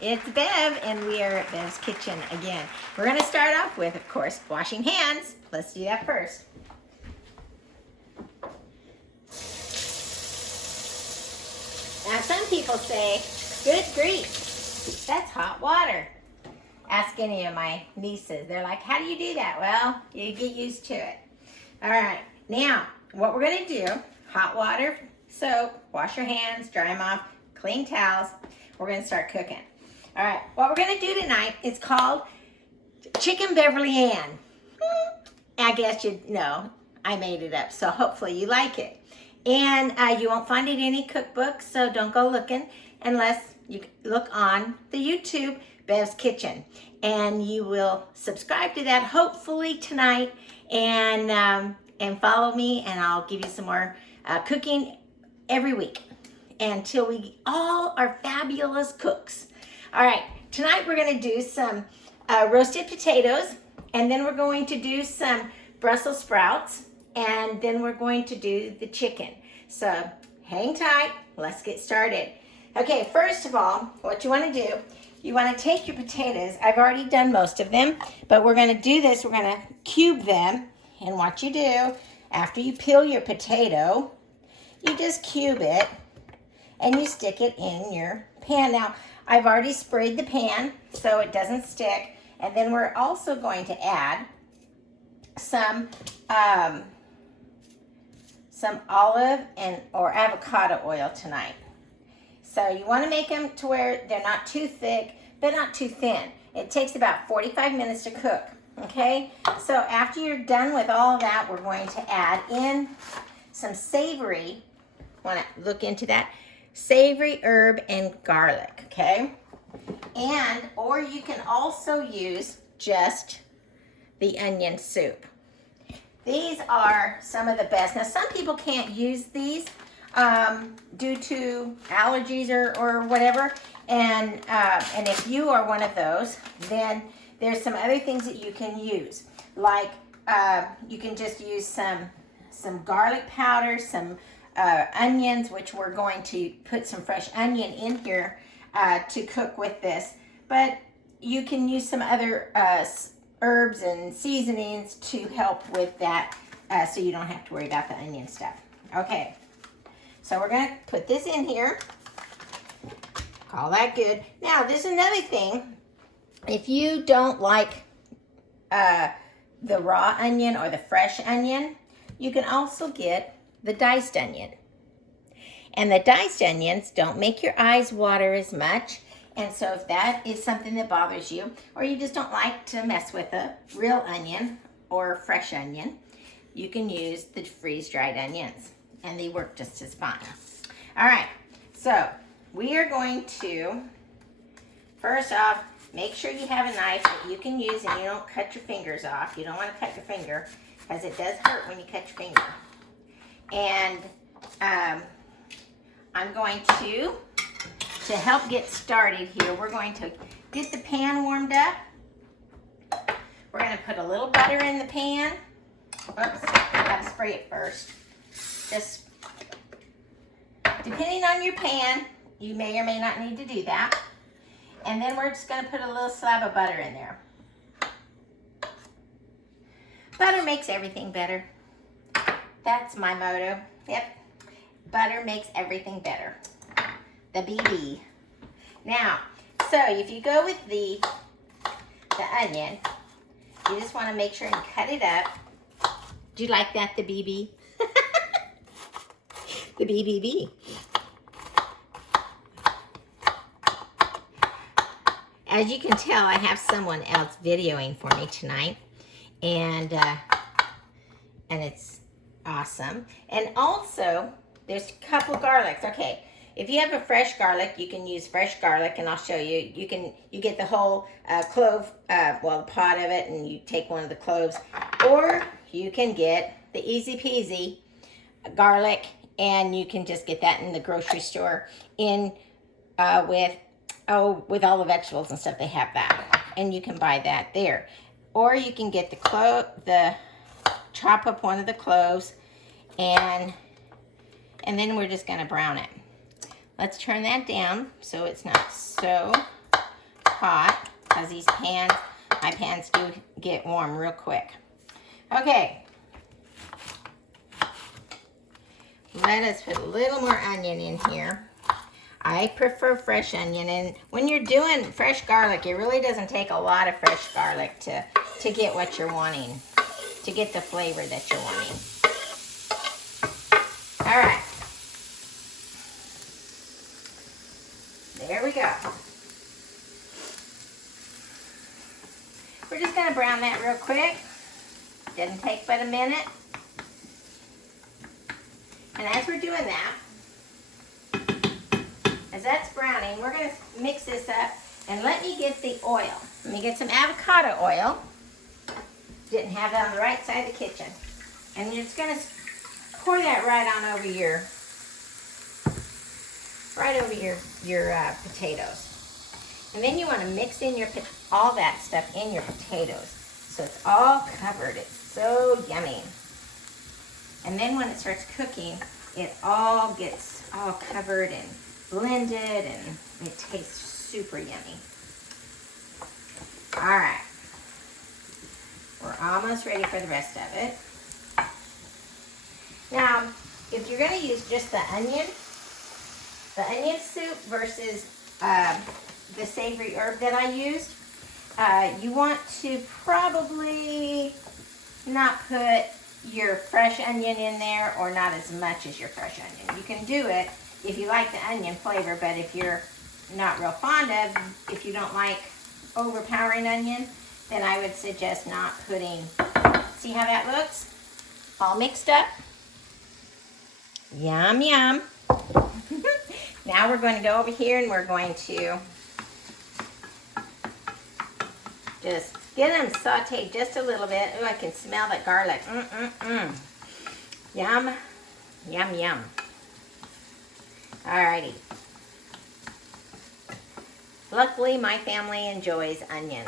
It's Bev, and we are at Bev's Kitchen again. We're going to start off with, of course, washing hands. Let's do that first. Now, some people say, good grief, that's hot water. Ask any of my nieces. They're like, how do you do that? Well, you get used to it. All right, now, what we're going to do, hot water, soap, wash your hands, dry them off, clean towels. We're going to start cooking. All right, what we're going to do tonight is called Chicken Beverly Ann. I guess you know, I made it up, so hopefully you like it. And you won't find it in any cookbooks, so don't go looking unless you look on the YouTube, Bev's Kitchen. And you will subscribe to that hopefully tonight and follow me, and I'll give you some more cooking every week until we all are fabulous cooks. All right, tonight we're going to do some roasted potatoes, and then we're going to do some Brussels sprouts, and then we're going to do the chicken. So hang tight, let's get started. Okay, first of all, what you want to do, you want to take your potatoes. I've already done most of them, but we're going to do this. We're going to cube them, and what you do, after you peel your potato, you just cube it, and you stick it in your pan. Now, I've already sprayed the pan so it doesn't stick. And then we're also going to add some olive or avocado oil tonight. So you want to make them to where they're not too thick, but not too thin. It takes about 45 minutes to cook, okay? So after you're done with all that, we're going to add in some savory, want to look into that, savory herb and garlic, okay? And, or you can also use just the onion soup. These are some of the best. Now, some people can't use these due to allergies or whatever. And if you are one of those, then there's some other things that you can use. Like you can just use some garlic powder, some onions, which we're going to put some fresh onion in here to cook with this. But you can use some other herbs and seasonings to help with that so you don't have to worry about the onion stuff. Okay, so we're going to put this in here. Call that good. Now, there's another thing. If you don't like the raw onion or the fresh onion, you can also get the diced onion. And the diced onions don't make your eyes water as much. And so if that is something that bothers you, or you just don't like to mess with a real onion or fresh onion, you can use the freeze-dried onions, and they work just as fine. All right, so we are going to, first off, make sure you have a knife that you can use and you don't cut your fingers off. You don't want to cut your finger because it does hurt when you cut your finger. And I'm going to help get started here, we're going to get the pan warmed up. We're going to put a little butter in the pan. Oops, I got to spray it first. Just depending on your pan, you may or may not need to do that. And then we're just going to put a little slab of butter in there. Butter makes everything better. That's my motto. Yep. Butter makes everything better. The BB. Now, so if you go with the onion, you just want to make sure and cut it up. Do you like that, the BB? The BBB. As you can tell, I have someone else videoing for me tonight, and it's awesome. And also, there's a couple garlics. Okay, if you have a fresh garlic, you can use fresh garlic, and I'll show you. You get the whole clove, well, the pod of it, and you take one of the cloves, or you can get the easy peasy garlic, and you can just get that in the grocery store with all the vegetables and stuff. They have that, and you can buy that there. Or you can get chop up one of the cloves, and then we're just going to brown it. Let's turn that down so it's not so hot because these pans, my pans do get warm real quick. Okay. Let us put a little more onion in here. I prefer fresh onion, and when you're doing fresh garlic, it really doesn't take a lot of fresh garlic to get what you're wanting, to get the flavor that you're wanting. All right. There we go. We're just going to brown that real quick. Didn't take but a minute. And as we're doing that, as that's browning, we're going to mix this up, and let me get the oil. Let me get some avocado oil. Didn't have it on the right side of the kitchen. And you're just going to pour that right on over your potatoes. And then you want to mix in all that stuff in your potatoes so it's all covered. It's so yummy. And then when it starts cooking, it all gets all covered and blended, and it tastes super yummy. All right. We're almost ready for the rest of it. Now, if you're going to use just the onion soup versus the savory herb that I used, you want to probably not put your fresh onion in there, or not as much as your fresh onion. You can do it if you like the onion flavor, but if you're not real fond of, if you don't like overpowering onion, then I would suggest not putting. See how that looks? All mixed up. Yum, yum. Now we're going to go over here and we're going to just get them sauteed just a little bit. Oh, I can smell that garlic. Yum, yum, yum. Alrighty. Luckily, my family enjoys onion.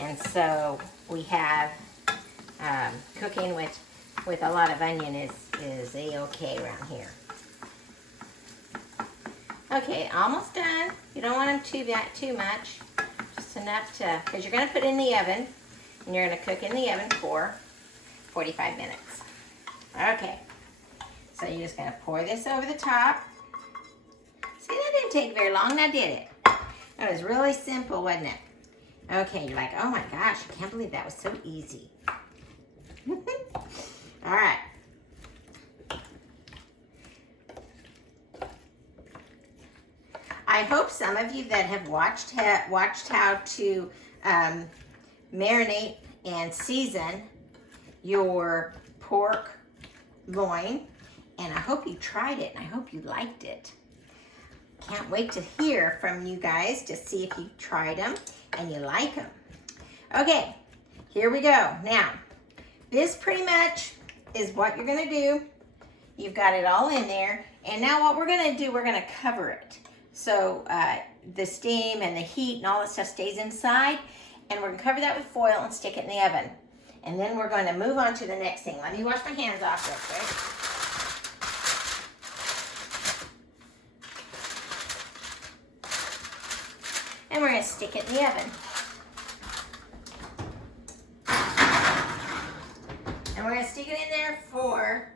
And so we have cooking with a lot of onion is a-okay around here. Okay, almost done. You don't want them too much. Just enough to, because you're going to put it in the oven, and you're going to cook in the oven for 45 minutes. Okay, so you're just going to pour this over the top. See, that didn't take very long, now did it? That was really simple, wasn't it? Okay, you're like, oh my gosh, I can't believe that was so easy. All right. I hope some of you that have watched how to marinate and season your pork loin, and I hope you tried it, and I hope you liked it. Can't wait to hear from you guys to see if you tried them and you like them. Okay, here we go. Now, this pretty much is what you're gonna do. You've got it all in there, and now what we're gonna do, we're gonna cover it. So the steam and the heat and all that stuff stays inside, and we're gonna cover that with foil and stick it in the oven. And then we're going to move on to the next thing. Let me wash my hands off real quick. And we're going to stick it in the oven. And we're going to stick it in there for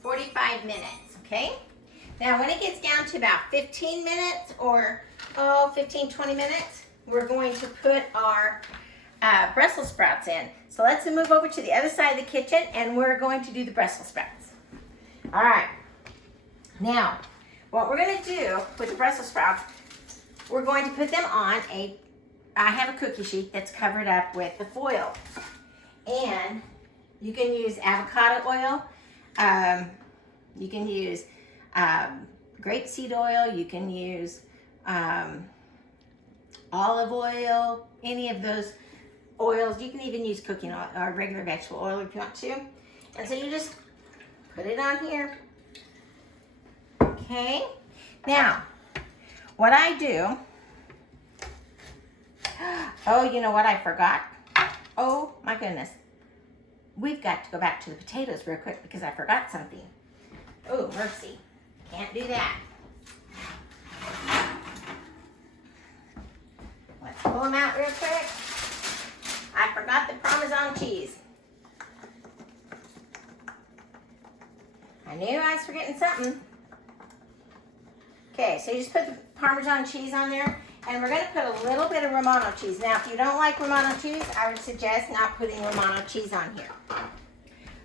45 minutes, okay? Now, when it gets down to about 15 minutes or 15, 20 minutes, we're going to put our Brussels sprouts in. So let's move over to the other side of the kitchen, and we're going to do the Brussels sprouts. All right. Now, what we're going to do with the Brussels sprouts, we're going to put them on I have a cookie sheet that's covered up with the foil. And you can use avocado oil. You can use grapeseed oil. You can use olive oil, any of those oils. You can even use cooking oil or regular vegetable oil if you want to. And so you just put it on here. Okay. Now, what I do, oh, you know what I forgot? Oh my goodness. We've got to go back to the potatoes real quick because I forgot something. Oh, mercy. Can't do that. pull them out real quick. I forgot the Parmesan cheese. I knew I was forgetting something. Okay, so you just put the Parmesan cheese on there, and we're going to put a little bit of Romano cheese. Now, if you don't like Romano cheese, I would suggest not putting Romano cheese on here.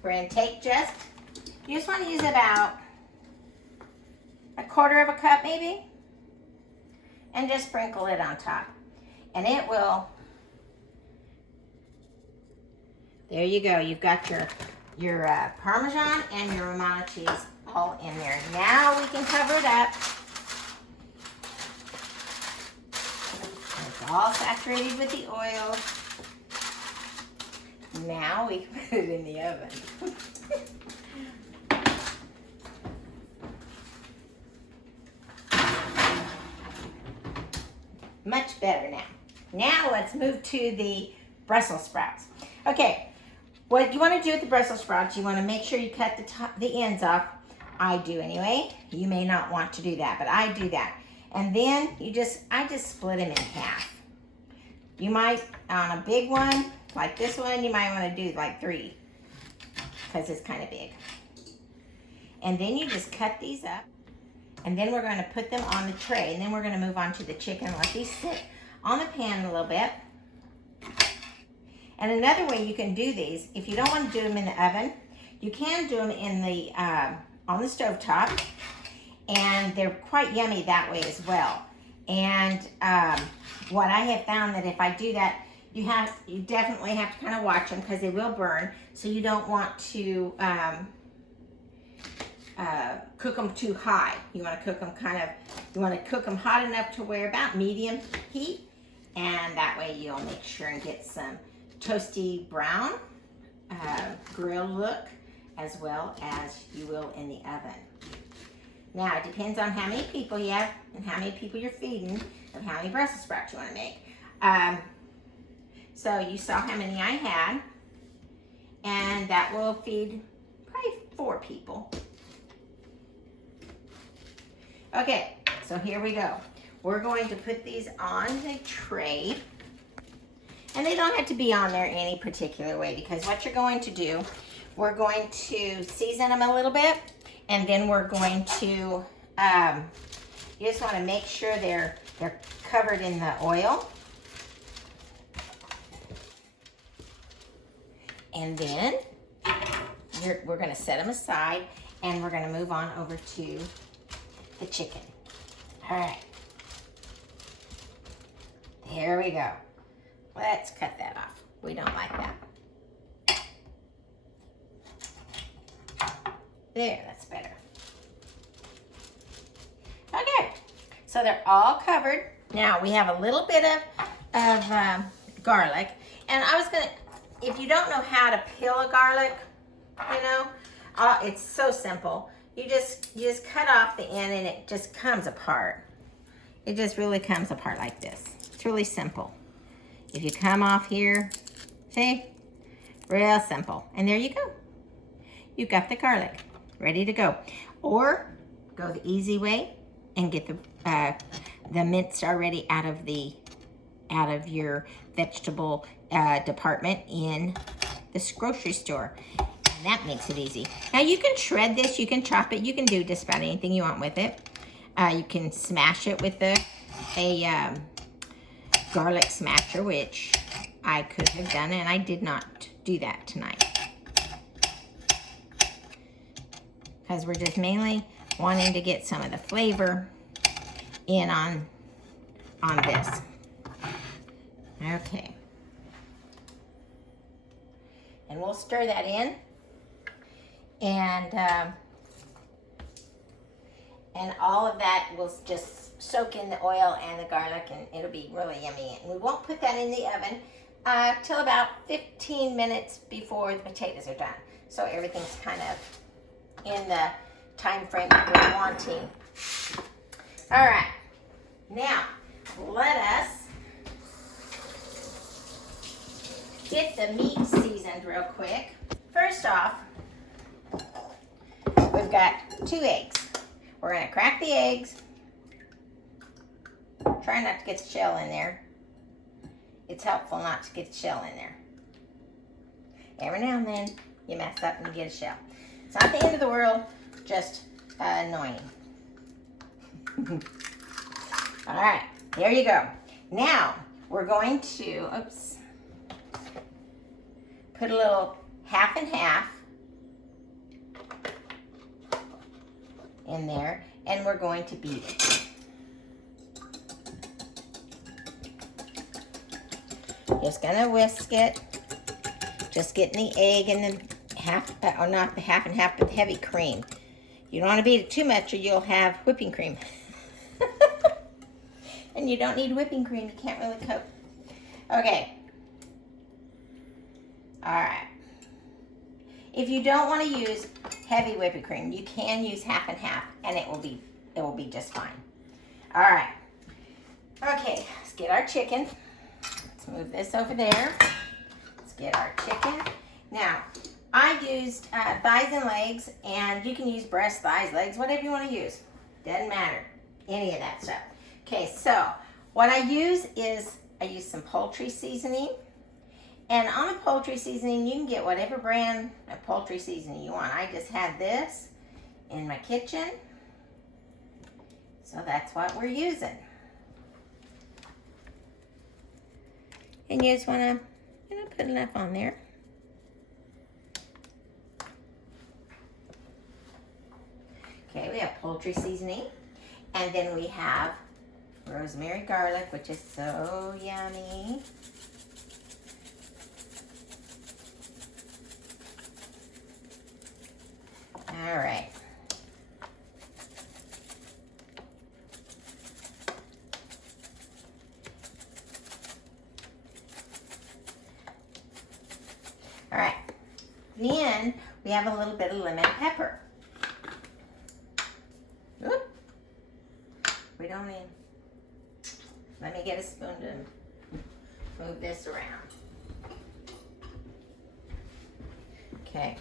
We're going to take you just want to use about a quarter of a cup maybe, and just sprinkle it on top. And it will, there you go. You've got your Parmesan and your Romano cheese all in there. Now we can cover it up. It's all saturated with the oil. Now we can put it in the oven. Much better now. Now let's move to the Brussels sprouts. Okay, what you want to do with the Brussels sprouts, you want to make sure you cut the ends off. I do anyway. You may not want to do that, but I do that. And then I just split them in half. You might, on a big one, like this one, you might want to do like 3, because it's kind of big. And then you just cut these up. And then we're going to put them on the tray, and then we're going to move on to the chicken. Let these sit on the pan a little bit. And another way you can do these, if you don't want to do them in the oven, you can do them in the on the stovetop, and they're quite yummy that way as well. And what I have found that if I do that, you definitely have to kind of watch them because they will burn. So you don't want to cook them too high. You want to cook them hot enough to where about medium heat, and that way you'll make sure and get some toasty brown grill look as well as you will in the oven. Now it depends on how many people you have and how many people you're feeding and how many Brussels sprouts you want to make. So you saw how many I had, and that will feed probably 4 people. Okay, so here we go. We're going to put these on the tray. And they don't have to be on there any particular way, because what you're going to do, we're going to season them a little bit, and then we're going to, you just want to make sure they're covered in the oil. And then we're going to set them aside, and we're going to move on over to the chicken. All right. Here we go. Let's cut that off. We don't like that. There, that's better. Okay, so they're all covered. Now we have a little bit of garlic. And I was gonna, if you don't know how to peel a garlic, you know, it's so simple. You just cut off the end and it just comes apart. It just really comes apart like this. It's really simple. If you come off here, see, real simple. And there you go. You've got the garlic ready to go. Or go the easy way and get the mince already out of your vegetable department in this grocery store. And that makes it easy. Now you can shred this, you can chop it, you can do just about anything you want with it. You can smash it with a garlic smasher, which I could have done, and I did not do that tonight. Because we're just mainly wanting to get some of the flavor in on this. Okay. And we'll stir that in. And all of that will just soak in the oil and the garlic, and it'll be really yummy. And we won't put that in the oven till about 15 minutes before the potatoes are done. So everything's kind of in the time frame that we're wanting. All right, now let us get the meat seasoned real quick. First off, we've got 2 eggs. We're going to crack the eggs. Try not to get the shell in there. it's helpful not to get the shell in there. Every now and then, you mess up and you get a shell. It's not the end of the world, just annoying. All right, there you go. Now, we're going to, put a little half and half in there, and we're going to beat it. Just gonna whisk it. Just getting the egg and the half, or not the half and half, but the heavy cream. You don't want to beat it too much or you'll have whipping cream. And you don't need whipping cream, you can't really cook. Okay. All right. If you don't want to use heavy whipping cream, you can use half and half, and it will be just fine. All right. Okay, let's get our chicken. Let's move this over there. Let's get our chicken. Now, I used thighs and legs, and you can use breast, thighs, legs, whatever you want to use. Doesn't matter, any of that stuff. Okay, so what I use is I use some poultry seasoning. And on a poultry seasoning, you can get whatever brand of poultry seasoning you want. I just had this in my kitchen, so that's what we're using. And you just want to, put enough on there. Okay, we have poultry seasoning, and then we have rosemary garlic, which is so yummy. All right. All right. Then we have a little bit of lemon pepper. Oop. We don't need. Let me get a spoon to move this around. Okay.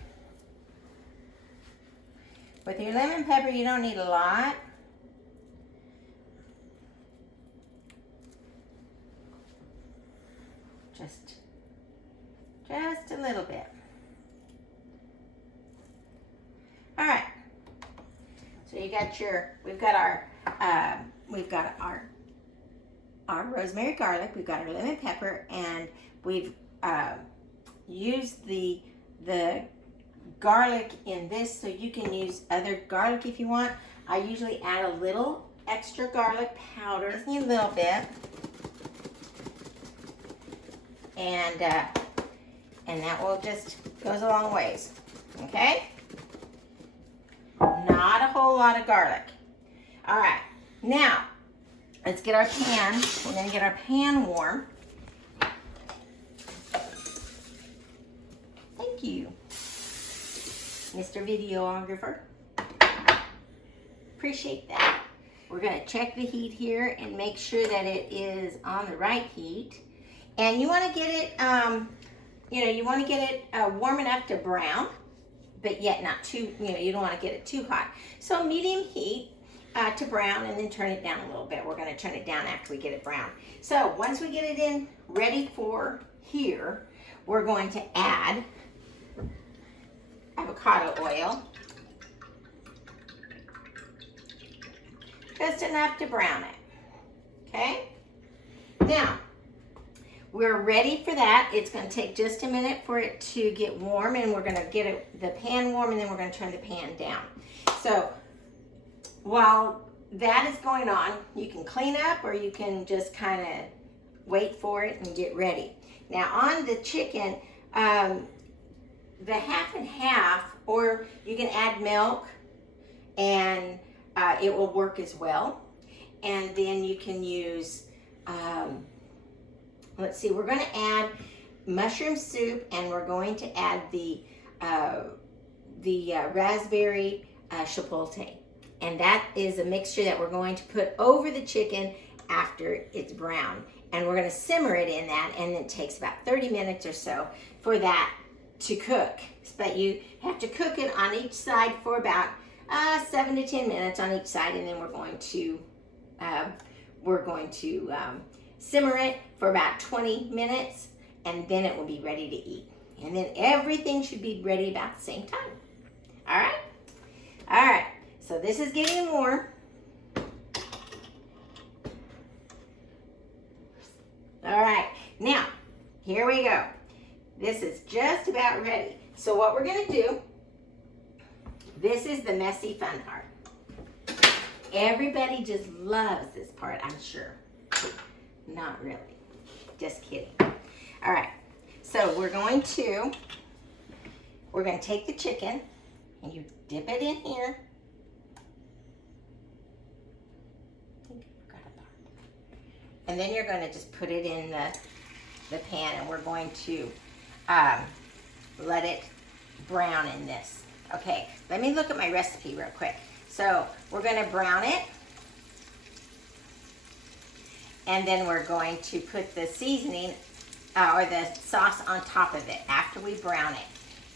With your lemon pepper, you don't need a lot. Just a little bit. All right. So you got we've got our rosemary garlic, we've got our lemon pepper, and we've used the garlic in this, so you can use other garlic if you want. I usually add a little extra garlic powder, just a little bit, and that will just goes a long ways. Okay, not a whole lot of garlic. All right, now let's get our pan. We're going to get our pan warm. Thank you, Mr. Videographer. Appreciate that. We're going to check the heat here and make sure that it is on the right heat. And you want to get it, warm enough to brown, but yet not too, you don't want to get it too hot. So medium heat to brown, and then turn it down a little bit. We're going to turn it down after we get it brown. So once we get it in ready for here, we're going to add avocado oil, just enough to brown it. Okay, now we're ready for that. It's going to take just a minute for it to get warm, and we're going to get the pan warm, and then we're going to turn the pan down. So while that is going on, you can clean up, or you can just kind of wait for it and get ready. Now on the chicken, the half and half, or you can add milk, and it will work as well. And then you can use, let's see, we're going to add mushroom soup, and we're going to add the raspberry chipotle. And that is a mixture that we're going to put over the chicken after it's brown. And we're going to simmer it in that, and it takes about 30 minutes or so for that to cook. But you have to cook it on each side for about 7 to 10 minutes on each side, and then we're going to simmer it for about 20 minutes, and then it will be ready to eat. And then everything should be ready about the same time. All right? All right, so this is getting warm. All right, now, here we go. This is just about ready. So what we're gonna do, this is the messy fun part. Everybody just loves this part, I'm sure. Not really, just kidding. All right, so we're going to take the chicken and you dip it in here. And then you're gonna just put it in the pan, and we're going to let it brown in this. Okay, let me look at my recipe real quick. So we're gonna brown it, and then we're going to put the seasoning or the sauce on top of it after we brown it.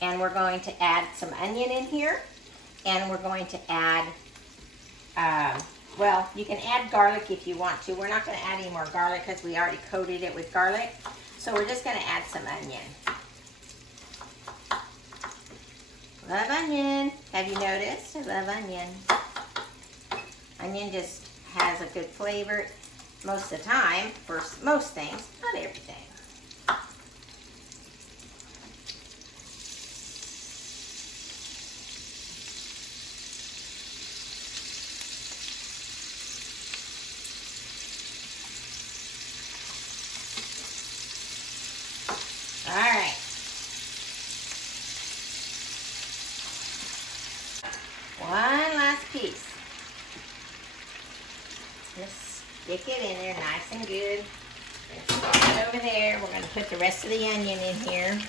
And we're going to add some onion in here, and we're going to add, well, you can add garlic if you want to. We're not gonna add any more garlic because we already coated it with garlic. So we're just gonna add some onion. Love onion. Have you noticed? I love onion. Onion just has a good flavor most of the time for most things, not everything. All right. One last piece. Just stick it in there nice and good. Put it over there. We're going to put the rest of the onion in here.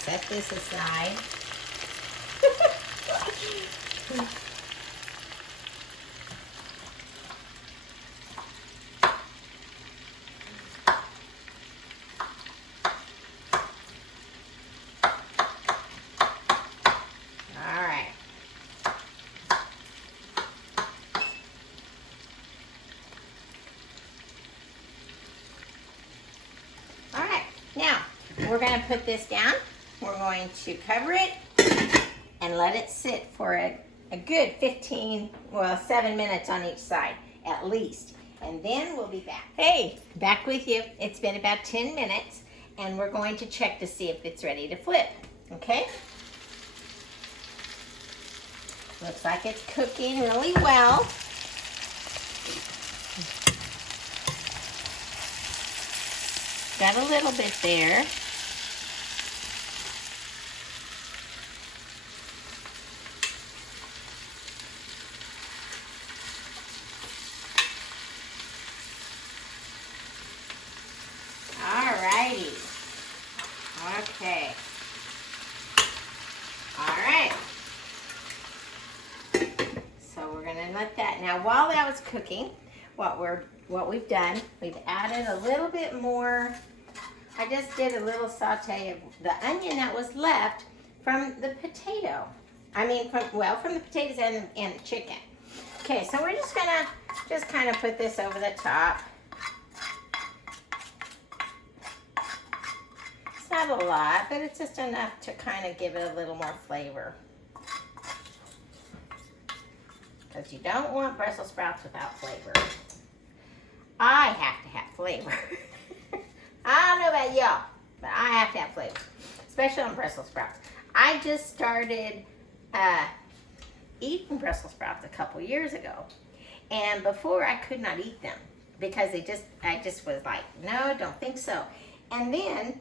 Set this aside. Now, we're going to put this down. We're going to cover it and let it sit for a good 7 minutes on each side, at least. And then we'll be back. Hey, back with you. It's been about 10 minutes, and we're going to check to see if it's ready to flip, okay? Looks like it's cooking really well. Got a little bit there. Alrighty. Okay. Alright. So we're gonna let that, now while that was cooking, what we've done, we've added a little bit more. I just did a little saute of the onion that was left from the potato. I mean, from the potatoes and the chicken. Okay, so we're just gonna kind of put this over the top. It's not a lot, but it's just enough to kind of give it a little more flavor. Because you don't want Brussels sprouts without flavor. I have to have flavor. I don't know about y'all, but I have to have flavor, especially on Brussels sprouts. I just started eating Brussels sprouts a couple years ago, and before I could not eat them because I just was like, no, don't think so. And then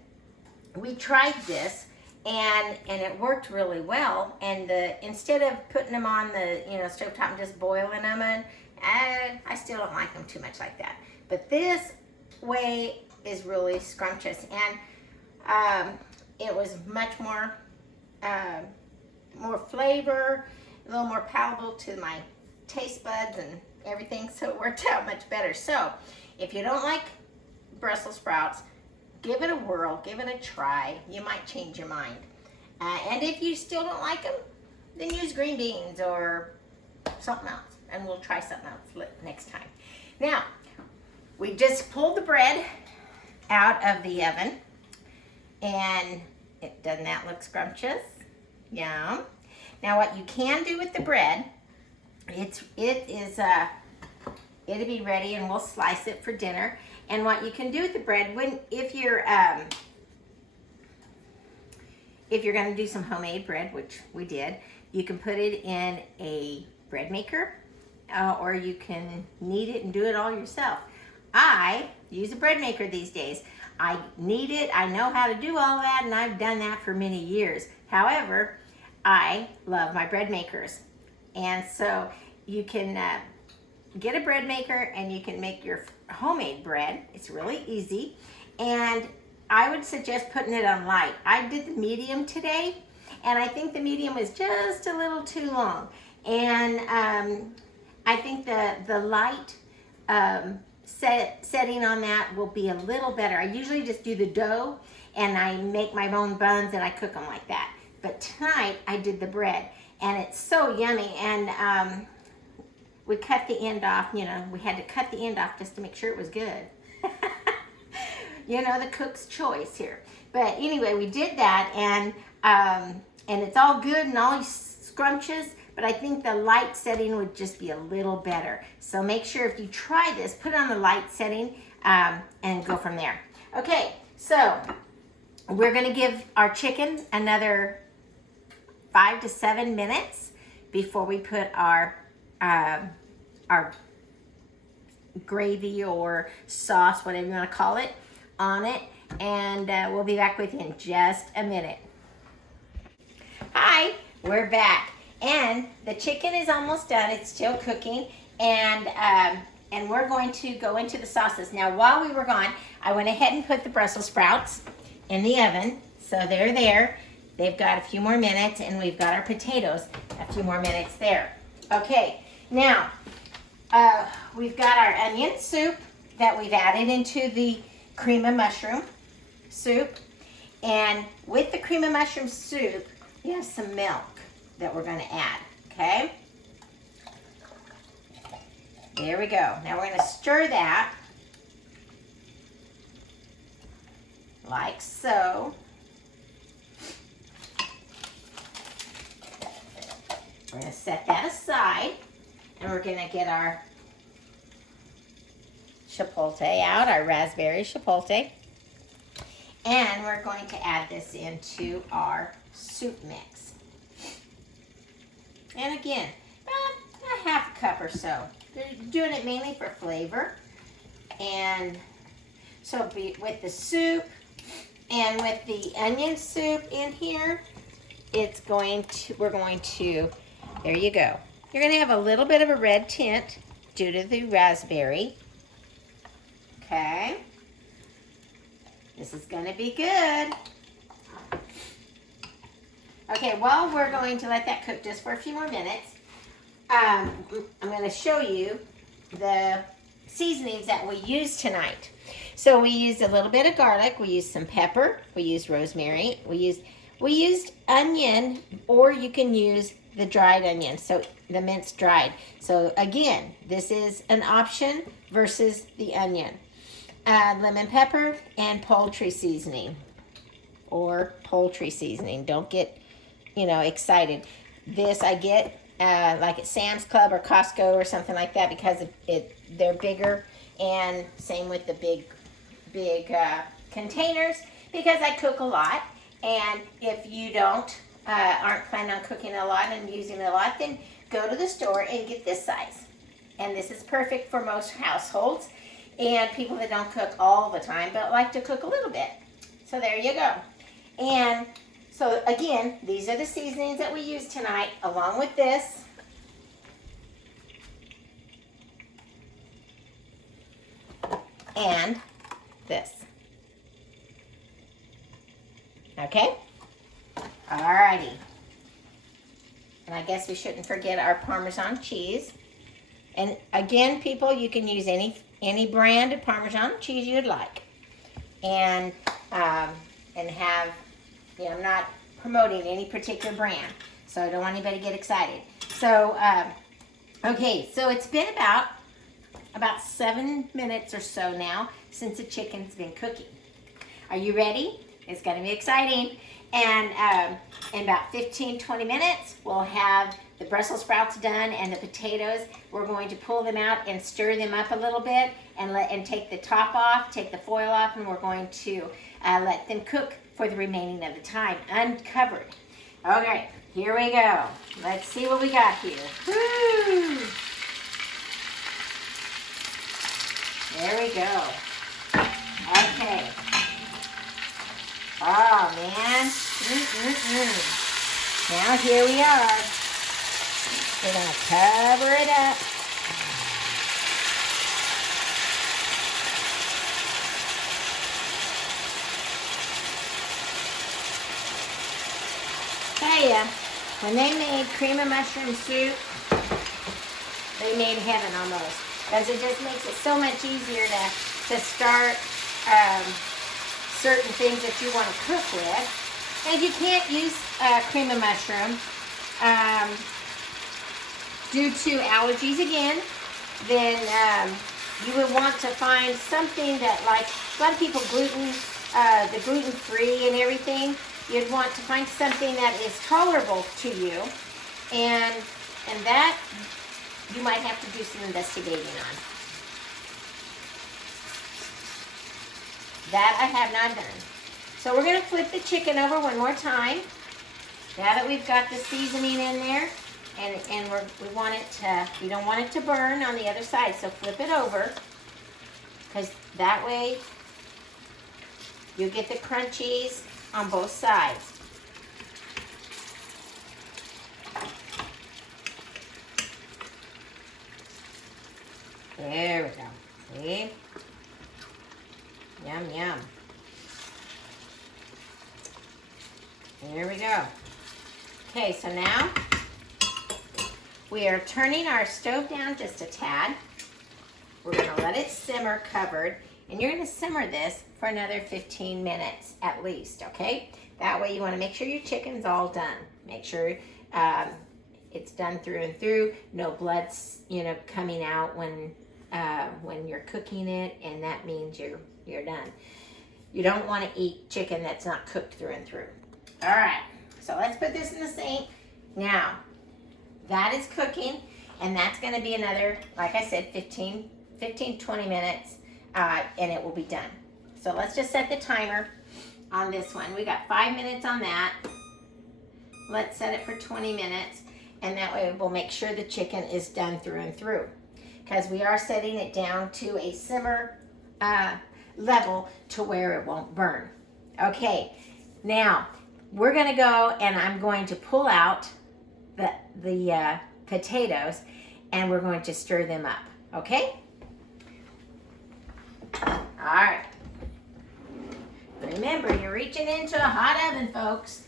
we tried this, and it worked really well. And instead of putting them on the stovetop and just boiling them, I still don't like them too much like that. But this way is really scrumptious, and it was much more flavor, a little more palatable to my taste buds and everything, so it worked out much better. So if you don't like Brussels sprouts, give it a whirl, give it a try. You might change your mind. And if you still don't like them, then use green beans or something else, and we'll try something else next time. Now, we just pulled the bread out of the oven. And doesn't that look scrumptious? Yum. Now what you can do with the bread, it'll be ready and we'll slice it for dinner. And what you can do with the bread, if you're going to do some homemade bread, which we did, you can put it in a bread maker, or you can knead it and do it all yourself. I use a bread maker these days. I knead it, I know how to do all that, and I've done that for many years. However, I love my bread makers. And so you can get a bread maker and you can make your homemade bread. It's really easy. And I would suggest putting it on light. I did the medium today, and I think the medium is just a little too long. And I think the light setting on that will be a little better. I usually just do the dough and I make my own buns and I cook them like that. But tonight I did the bread and it's so yummy. And we cut the end off, we had to cut the end off just to make sure it was good. The cook's choice here. But anyway, we did that, and it's all good and all scrumptious, but I think the light setting would just be a little better. So make sure if you try this, put it on the light setting and go from there. Okay, so we're gonna give our chicken another 5 to 7 minutes before we put our gravy or sauce, whatever you wanna call it, on it, and we'll be back with you in just a minute. Hi, we're back, and the chicken is almost done. It's still cooking, and we're going to go into the sauces. Now, while we were gone, I went ahead and put the Brussels sprouts in the oven, so they're there. They've got a few more minutes, and we've got our potatoes a few more minutes there. Okay, now we've got our onion soup that we've added into the cream of mushroom soup, and with the cream of mushroom soup you have some milk that we're going to add. Okay, there we go. Now we're going to stir that like so. We're going to set that aside, and we're going to get our chipotle out, our raspberry chipotle, and we're going to add this into our soup mix. And again, about a half cup or so. They're doing it mainly for flavor, and so with the soup and with the onion soup in here, we're going to, there you go. You're going to have a little bit of a red tint due to the raspberry. Okay, this is going to be good. Okay, well, we're going to let that cook just for a few more minutes. I'm going to show you the seasonings that we used tonight. So we used a little bit of garlic, we used some pepper, we used rosemary, we used onion, or you can use the dried onion, so the minced dried. So again, this is an option versus the onion. Lemon pepper and poultry seasoning, or poultry seasoning. Don't get, excited. This I get like at Sam's Club or Costco or something like that, because they're bigger, and same with the big containers, because I cook a lot. And if you aren't planning on cooking a lot and using a lot, then go to the store and get this size. And this is perfect for most households and people that don't cook all the time but like to cook a little bit. So there you go. And so again, these are the seasonings that we use tonight, along with this. And this. Okay? Alrighty. And I guess we shouldn't forget our Parmesan cheese. And again, people, you can use any brand of Parmesan cheese you'd like. And have, I'm not promoting any particular brand, so I don't want anybody to get excited. So, okay, so it's been about about 7 minutes or so now since the chicken's been cooking. Are you ready? It's gonna be exciting. And in about 15-20 minutes, we'll have the Brussels sprouts done and the potatoes. We're going to pull them out and stir them up a little bit and take the top off, take the foil off, and we're going to let them cook for the remaining of the time, uncovered. Okay, here we go. Let's see what we got here. Woo! There we go. Okay. Oh, man. Now here we are. We're going to cover it up. Tell ya, when they made cream of mushroom soup, they made heaven almost. Because it just makes it so much easier to start certain things that you want to cook with. And if you can't use cream of mushroom due to allergies again, then you would want to find something that, like a lot of people the gluten-free and everything, you'd want to find something that is tolerable to you, and that you might have to do some investigating on. That I have not done. So we're going to flip the chicken over one more time. Now that we've got the seasoning in there, and we don't want it to burn on the other side, so flip it over, because that way you get the crunchies on both sides. There we go. See? Yum, yum. There we go. Okay, so now we are turning our stove down just a tad. We're going to let it simmer covered, and you're going to simmer this for another 15 minutes at least, okay? That way you want to make sure your chicken's all done. Make sure it's done through and through. No blood's, coming out when you're cooking it, and that means you're done. You don't want to eat chicken that's not cooked through and through. All right, so let's put this in the sink. Now, that is cooking, and that's going to be another, like I said, 15, 20 minutes, and it will be done. So let's just set the timer on this one. We got 5 minutes on that. Let's set it for 20 minutes, and that way we'll make sure the chicken is done through and through, because we are setting it down to a simmer level to where it won't burn. Okay, now we're going to go, and I'm going to pull out the potatoes, and we're going to stir them up. Okay? All right. Remember, you're reaching into a hot oven, folks.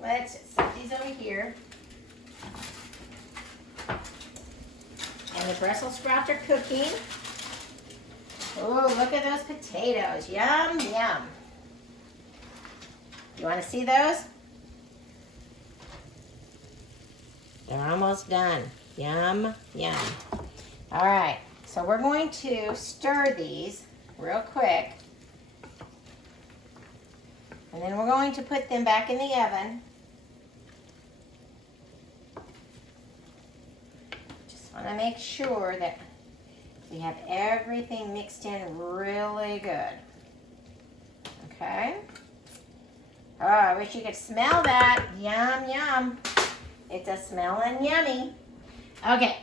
Let's set these over here. And the Brussels sprouts are cooking. Oh, look at those potatoes. Yum, yum. You want to see those? They're almost done. Yum, yum. All right, so we're going to stir these real quick. And then we're going to put them back in the oven. Just want to make sure that we have everything mixed in really good. Okay. Oh, I wish you could smell that. Yum, yum. It's a smelling yummy. Okay,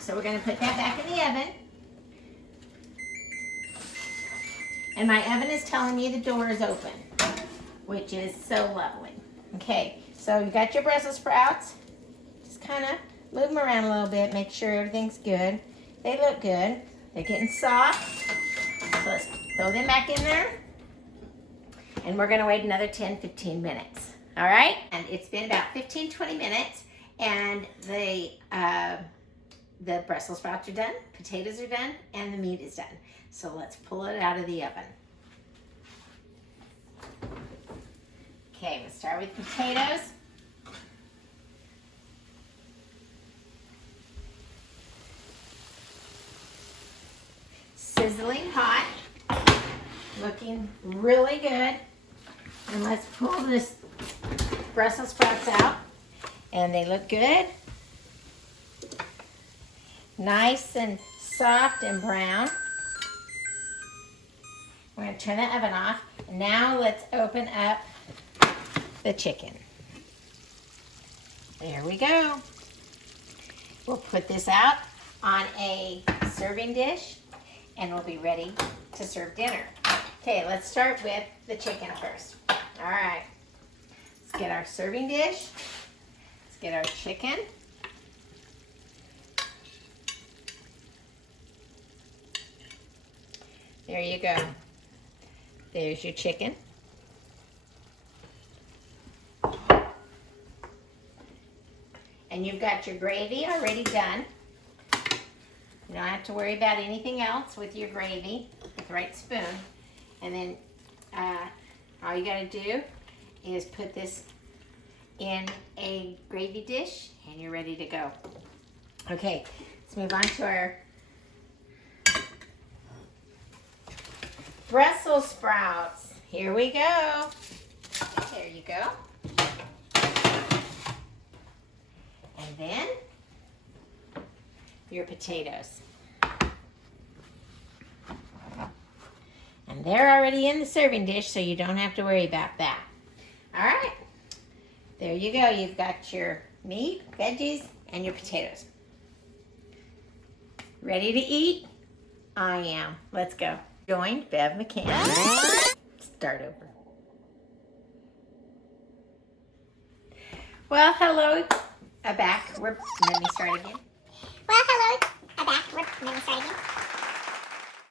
so we're going to put that back in the oven. And my oven is telling me the door is open, which is so lovely. Okay, so you got your Brussels sprouts. Just kind of move them around a little bit, make sure everything's good. They look good. They're getting soft. So let's throw them back in there. And we're going to wait another 10-15 minutes. All right? And it's been about 15-20 minutes, and the Brussels sprouts are done, potatoes are done, and the meat is done. So let's pull it out of the oven. Okay, we'll start with potatoes. sizzling hot, looking really good. And let's pull this Brussels sprouts out. And they look good. Nice and soft and brown. We're going to turn the oven off. Now let's open up the chicken. There we go. We'll put this out on a serving dish and we'll be ready to serve dinner. Okay, let's start with the chicken first. All right, let's get our serving dish. Let's get our chicken. There you go. There's your chicken. And you've got your gravy already done. You don't have to worry about anything else with your gravy with the right spoon. And then all you gotta do is put this in a gravy dish and you're ready to go. Okay, let's move on to our Brussels sprouts. Here we go. There you go. And then your potatoes. And they're already in the serving dish, so you don't have to worry about that. All right. There you go. You've got your meat, veggies, and your potatoes. Ready to eat? I am. Let's go. Joined Bev McCann. Start over. Well, hello. Back. Let me start again. Well, hello. I'm back. Let me start